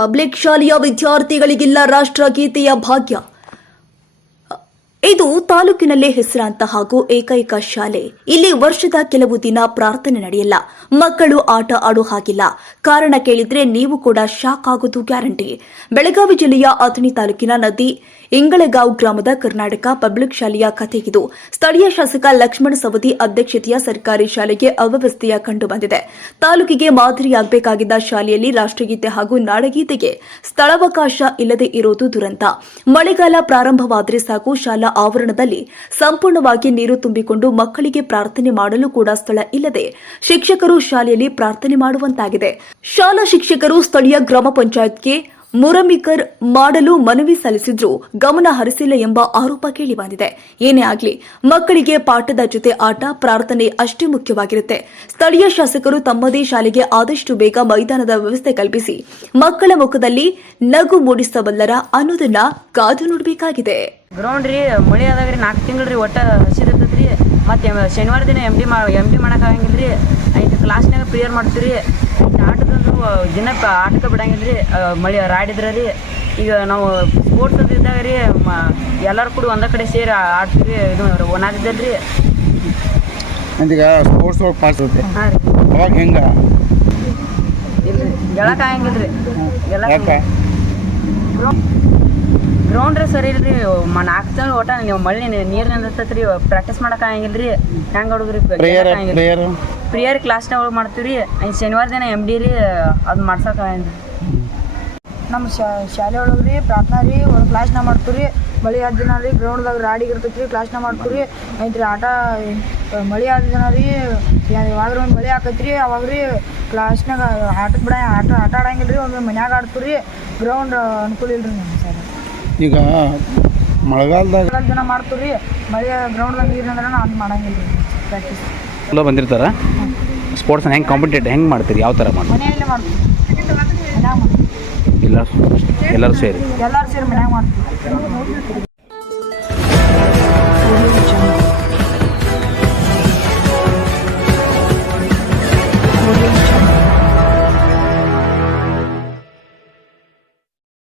Public ಶಾಲೆಯ ವಿದ್ಯಾರ್ಥಿಗಳಿಗಿಲ್ಲ ರಾಷ್ಟ್ರಗೀತೆಯ ಭಾಗ್ಯ. ಇದು ತಾಲೂಕಿನಲ್ಲೇ ಹೆಸರಾಂತ ಹಾಗೂ ಏಕೈಕ ಶಾಲೆ. ಇಲ್ಲಿ ವರ್ಷದ ಕೆಲವು ದಿನ ಪ್ರಾರ್ಥನೆ ನಡೆಯಲ್ಲ. ಮಕ್ಕಳು ಆಟ ಆಡೋ ಹಾಗಿಲ್ಲ. ಕಾರಣ ಕೇಳಿದ್ರೆ ನೀವು ಕೂಡ ಶಾಕ್ ಆಗೋದು ಗ್ಯಾರಂಟಿ. ಬೆಳಗಾವಿ ಜಿಲ್ಲೆಯ ಅಥಣಿ ತಾಲೂಕಿನ ನದಿ ಇಂಗಳಗಾಂವ್ ಗ್ರಾಮದ ಕರ್ನಾಟಕ ಪಬ್ಲಿಕ್ ಶಾಲೆಯ ಕಥೆಗಿದು. ಸ್ಥಳೀಯ ಶಾಸಕ ಲಕ್ಷ್ಮಣ ಸವದಿ ಅಧ್ಯಕ್ಷತೆಯ ಸರ್ಕಾರಿ ಶಾಲೆಗೆ ಅವ್ಯವಸ್ಥೆಯ ಕಂಡುಬಂದಿದೆ. ತಾಲೂಕಿಗೆ ಮಾದರಿಯಾಗಬೇಕಾಗಿದ್ದ ಶಾಲೆಯಲ್ಲಿ ರಾಷ್ಟ್ರಗೀತೆ ಹಾಗೂ ನಾಡಗೀತೆಗೆ ಸ್ಥಳಾವಕಾಶ ಇಲ್ಲದೆ ಇರೋದು ದುರಂತ. ಮಳೆಗಾಲ ಪ್ರಾರಂಭವಾದರೆ ಸಾಕು, ಶಾಲಾ ಆವರಣದಲ್ಲಿ ಸಂಪೂರ್ಣವಾಗಿ ನೀರು ತುಂಬಿಕೊಂಡು ಮಕ್ಕಳಿಗೆ ಪ್ರಾರ್ಥನೆ ಮಾಡಲು ಕೂಡ ಸ್ಥಳ ಇಲ್ಲದೆ ಶಿಕ್ಷಕರು ಶಾಲೆಯಲ್ಲಿ ಪ್ರಾರ್ಥನೆ ಮಾಡುವಂತಾಗಿದೆ. ಶಾಲಾ ಶಿಕ್ಷಕರು ಸ್ಥಳೀಯ ಗ್ರಾಮ ಪಂಚಾಯತ್ಗೆ ಮುರಮಿಕರ್ ಮಾಡಲು ಮನವಿ ಸಲ್ಲಿಸಿದ್ರೂ ಗಮನ ಹರಿಸಿಲ್ಲ ಎಂಬ ಆರೋಪ ಕೇಳಿಬಂದಿದೆ. ಏನೇ ಆಗಲಿ, ಮಕ್ಕಳಿಗೆ ಪಾಠದ ಜೊತೆ ಆಟ, ಪ್ರಾರ್ಥನೆ ಅಷ್ಟೇ ಮುಖ್ಯವಾಗಿರುತ್ತೆ. ಸ್ಥಳೀಯ ಶಾಸಕರು ತಮ್ಮದೇ ಶಾಲೆಗೆ ಆದಷ್ಟು ಬೇಗ ಮೈದಾನದ ವ್ಯವಸ್ಥೆ ಕಲ್ಪಿಸಿ ಮಕ್ಕಳ ಮುಖದಲ್ಲಿ ನಗು ಮೂಡಿಸಬಲ್ಲರ ಅನ್ನೋದನ್ನ ಕಾದು ನೋಡಬೇಕಾಗಿದೆ. ಗ್ರೌಂಡ್ ರೀ ಮಳೆ ಆದಾಗ್ರಿ 4 ತಿಂಗಳು ರೀ ಒಟ್ಟ ಹಸಿದಿರ್ತೈತ್ರಿ. ಮತ್ತು ಶನಿವಾರ ದಿನ ಎಮ್ ಡಿ ಮಾಡೋಕ್ಕಾಗಂಗಿಲ್ಲ ರೀ. ಆಯ್ತು ಕ್ಲಾಸ್ನಾಗ ಪ್ರೇಯರ್ ಮಾಡ್ತೀವಿ ರೀ. ಆಟದಂದು ದಿನ ಆಟಕ್ಕೆ ಬಿಡಂಗಿಲ್ಲ ರೀ. ಮಳೆ ರಾಡಿದ್ರೆ ರೀ. ಈಗ ನಾವು ಸ್ಪೋರ್ಟ್ಸ್ ಇದ್ದಾಗ ರೀ ಎಲ್ಲರೂ ಕೂಡ ಒಂದೇ ಕಡೆ ಸೇರಿ ಆಡ್ತೀವಿ. ಇದು ಒಣಾದಿದ್ದಲ್ಲ ರೀ. ಈಗ ಸ್ಪೋರ್ಟ್ಸ್ ಒಳಗೆ ಪಾಸ್ ಇರುತ್ತೆ. ಹಾಂ ರೀ. ಅವಾಗ ಹೆಂಗೆ ಇಲ್ಲ ಗೆಳಕ್ಕಾಗಂಗಿಲ್ಲ ರೀ. ಗ್ರೌಂಡ್ ರೀ ಸರಿ ಇಲ್ರಿ. 4 ತಿಂಗಳು ಒಟ್ಟ ನೀವು ಮಳೆ ನೀರು ನಿಂದಿರ್ತೈತೆ ರೀ. ಪ್ರಾಕ್ಟೀಸ್ ಮಾಡೋಕ್ಕಾಗಂಗಿಲ್ಲ ರೀ. ಹೆಂಗೆ ಹುಡುಗ್ರಿ ಪ್ರೇಯರ್ ಕ್ಲಾಸ್ನಾಗ ಒಳಗೆ ಮಾಡ್ತೀವಿ ರೀ. ಐದು ಶನಿವಾರ ದಿನ ಎಮ್ ಡಿ ರೀ ಅದು ಮಾಡ್ಸೋಕ್ಕಾಗಂಗಿಲ್ಲ. ನಮ್ಮ ಶಾಲೆ ಒಳಗೆ ರೀ ಪ್ರಾರ್ಥನಾ ರೀ ಒಂದು ಕ್ಲಾಸ್ನಾಗ ಮಾಡ್ತೀವಿ ರೀ. ಮಳೆ ಆದ ದಿನ ರೀ ಗ್ರೌಂಡ್ದಾಗ ರಾಡಿಗೆ ಇರ್ತೈತೆ ರೀ. ಕ್ಲಾಸ್ನಾಗ ಮಾಡ್ತೀವಿ ರೀ. ಐತೆ ರೀ ಆಟ ಮಳೆ ಆದ ದಿನ ರೀ ಯಾವಾಗ ಒಂದು ಮಳೆ ಆಕೈತೆ ರೀ ಅವಾಗ ರೀ ಕ್ಲಾಸ್ನಾಗ ಆಟಕ್ಕೆ ಆಟ ಆಡಂಗಿಲ್ಲ ರೀ. ಒಂದು ಮನ್ಯಾಗ ಆಡ್ತೀವಿ ರೀ. ಗ್ರೌಂಡ್ ಅನುಕೂಲ ಇಲ್ಲ ರೀ ನಮ್ಮ ಸರ್. ಈಗ ಮಳೆಗಾಲದಾಗ ದಿನ ಮಾಡ್ತೀವಿ ರೀ. ಮಳೆ ಗ್ರೌಂಡ್ದಾಗ ನೀರು ಅಂದ್ರೆ ಅದು ಮಾಡಂಗಿಲ್ಲ ರೀ ಪ್ರಾಕ್ಟೀಸ್. ಎಲ್ಲ ಬಂದಿರ್ತಾರ ಸ್ಪೋರ್ಟ್ಸ್ ಹೆಂಗೆ ಕಾಂಪಿಟೇಟ್ ಹೆಂಗೆ ಮಾಡ್ತೀರಿ? ಯಾವ ಥರ ಮಾಡ್ತೀರಿ? ಮನೆಯಲ್ಲೇ ಮಾಡ್ತೀವಿ. ಮನ್ಯಾಗ ಮಾಡ್ತೀವಿ. ಎಲ್ಲರೂ ಸೇರಿ ಎಲ್ಲರೂ ಸೇರಿ ಮನ್ಯಾಗ ಮಾಡ್ತೀವಿ.